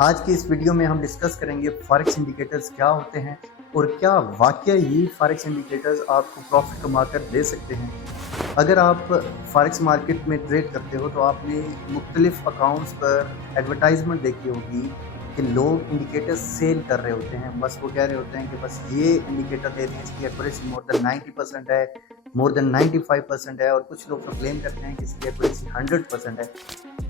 आज की इस वीडियो में हम डिस्कस करेंगे फॉरेक्स इंडिकेटर्स क्या होते हैं और क्या वाकई ही फॉरेक्स इंडिकेटर्स आपको प्रॉफिट कमाकर दे सकते हैं। अगर आप फॉरेक्स मार्केट में ट्रेड करते हो तो आपने मुख्तलिफ अकाउंट्स पर एडवर्टाइजमेंट देखी होगी कि लोग इंडिकेटर्स सेल कर रहे होते हैं। बस वो कह रहे होते हैं कि बस ये इंडिकेटर दे दें, इसकी एक्यूरेसी मोर देन 90% है, मोर देन 95% है, और कुछ लोग तो क्लेम करते हैं कि इसकी एक्यूरेसी 100% है।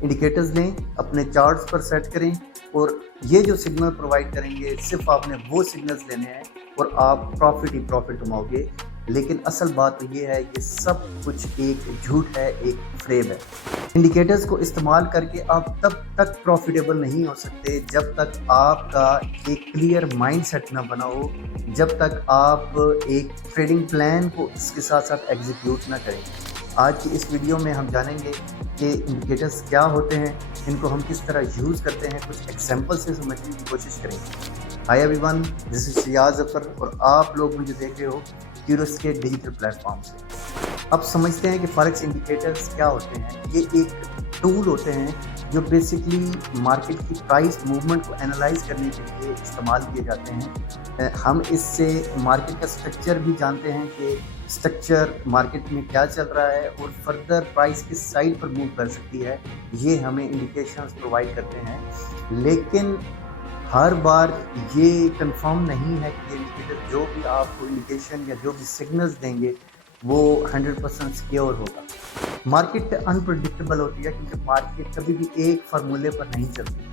इंडिकेटर्स लें, अपने चार्ट्स पर सेट करें और ये जो सिग्नल प्रोवाइड करेंगे सिर्फ आपने वो सिग्नल्स लेने हैं और आप प्रॉफिट ही प्रॉफिट कमाओगे। लेकिन असल बात तो ये है कि सब कुछ एक झूठ है, एक फ्रेब है। इंडिकेटर्स को इस्तेमाल करके आप तब तक प्रॉफिटेबल नहीं हो सकते जब तक आपका एक क्लियर माइंडसेट ना बना हो, जब तक आप एक ट्रेडिंग प्लान को इसके साथ साथ एग्जीक्यूट ना करें। आज की इस वीडियो में हम जानेंगे कि इंडिकेटर्स क्या होते हैं, इनको हम किस तरह यूज़ करते हैं, कुछ एग्जांपल से समझने की कोशिश करेंगे। Hi everyone, this is Ciaz Zafar और आप लोग मुझे देख रहे हो क्यूरियस के डिजिटल प्लेटफॉर्म से। अब समझते हैं कि फॉरेक्स इंडिकेटर्स क्या होते हैं। ये एक टूल होते हैं जो बेसिकली मार्केट की प्राइस मूवमेंट को एनालाइज करने के लिए इस्तेमाल किए जाते हैं। हम इससे मार्केट का स्ट्रक्चर भी जानते हैं कि स्ट्रक्चर मार्केट में क्या चल रहा है और फर्दर प्राइस किस साइड पर मूव कर सकती है, ये हमें इंडिकेशंस प्रोवाइड करते हैं। लेकिन हर बार ये कंफर्म नहीं है कि ये इंडिकेटर जो भी आपको इंडिकेशन या जो भी सिग्नल्स देंगे वो 100% सिक्योर होगा। मार्केट अनप्रेडिक्टेबल होती है क्योंकि मार्केट कभी भी एक फार्मूले पर नहीं चलती।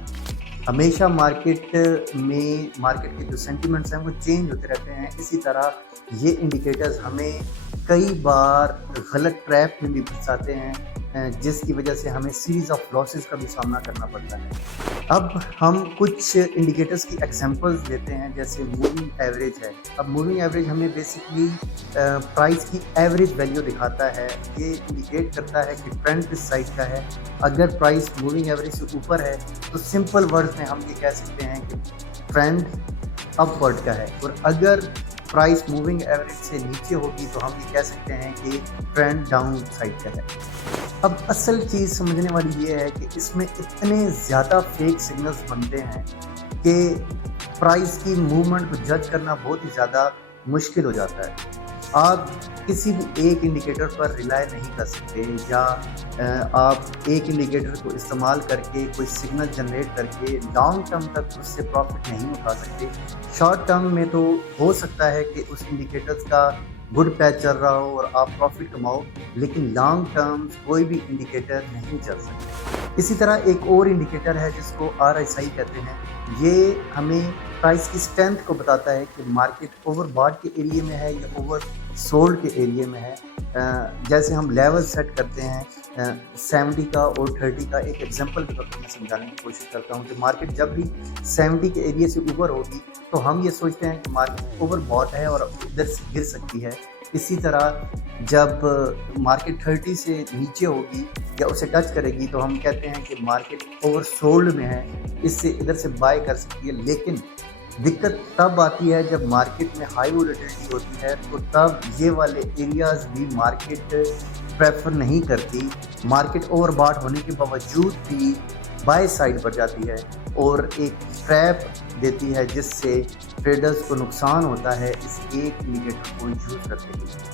हमेशा मार्केट में मार्केट के जो सेंटिमेंट्स हैं वो चेंज होते रहते हैं। इसी तरह ये इंडिकेटर्स हमें कई बार गलत ट्रैप में भी फंसाते हैं, जिसकी वजह से हमें सीरीज़ ऑफ लॉसेस का भी सामना करना पड़ता है। अब हम कुछ इंडिकेटर्स की एग्जांपल्स लेते हैं, जैसे मूविंग एवरेज है। अब मूविंग एवरेज हमें बेसिकली प्राइस की एवरेज वैल्यू दिखाता है। ये इंडिकेट करता है कि ट्रेंड किस साइड का है। अगर प्राइस मूविंग एवरेज से ऊपर है तो सिंपल वर्ड्स में हम ये कह सकते हैं कि ट्रेंड अपवर्ड का है, और अगर प्राइस मूविंग एवरेज से नीचे होगी तो हम ये कह सकते हैं कि ट्रेंड डाउन साइड का है। अब असल चीज़ समझने वाली ये है कि इसमें इतने ज़्यादा फेक सिग्नल्स बनते हैं कि प्राइस की मूवमेंट को जज करना बहुत ही ज़्यादा मुश्किल हो जाता है। आप किसी भी एक इंडिकेटर पर रिलाय नहीं कर सकते, या आप एक इंडिकेटर को इस्तेमाल करके कोई सिग्नल जनरेट करके लॉन्ग टर्म तक उससे प्रॉफिट नहीं उठा सकते। शॉर्ट टर्म में तो हो सकता है कि उस इंडिकेटर्स का गुड पैच चल रहा हो और आप प्रॉफिट कमाओ, लेकिन लॉन्ग टर्म कोई भी इंडिकेटर नहीं चल सकता। इसी तरह एक और इंडिकेटर है जिसको RSI कहते हैं। ये हमें प्राइस की स्ट्रेंथ को बताता है कि मार्केट ओवरबॉट के एरिया में है या ओवर सोल्ड के एरिया में है। जैसे हम लेवल सेट करते हैं 70 का और 30 का, एक एग्जांपल के तौर पर मैं समझाने की कोशिश करता हूँ कि मार्केट जब भी 70 के एरिया से ऊपर होगी तो हम ये सोचते हैं कि मार्केट ओवरबॉट है और इधर से गिर सकती है। इसी तरह जब मार्केट 30 से नीचे होगी या उसे टच करेगी तो हम कहते हैं कि मार्केट ओवर सोल्ड में है, इससे इधर से बाय कर सकती है। लेकिन दिक्कत तब आती है जब मार्केट में हाई वोलेटिलिटी होती है, तो तब ये वाले एरियाज़ भी मार्केट प्रेफर नहीं करती। मार्केट ओवरबॉट होने के बावजूद भी बाय साइड बढ़ जाती है और एक ट्रैप देती है जिससे ट्रेडर्स को नुकसान होता है इस एक इंडिकेटर को यूज़ करते हुए।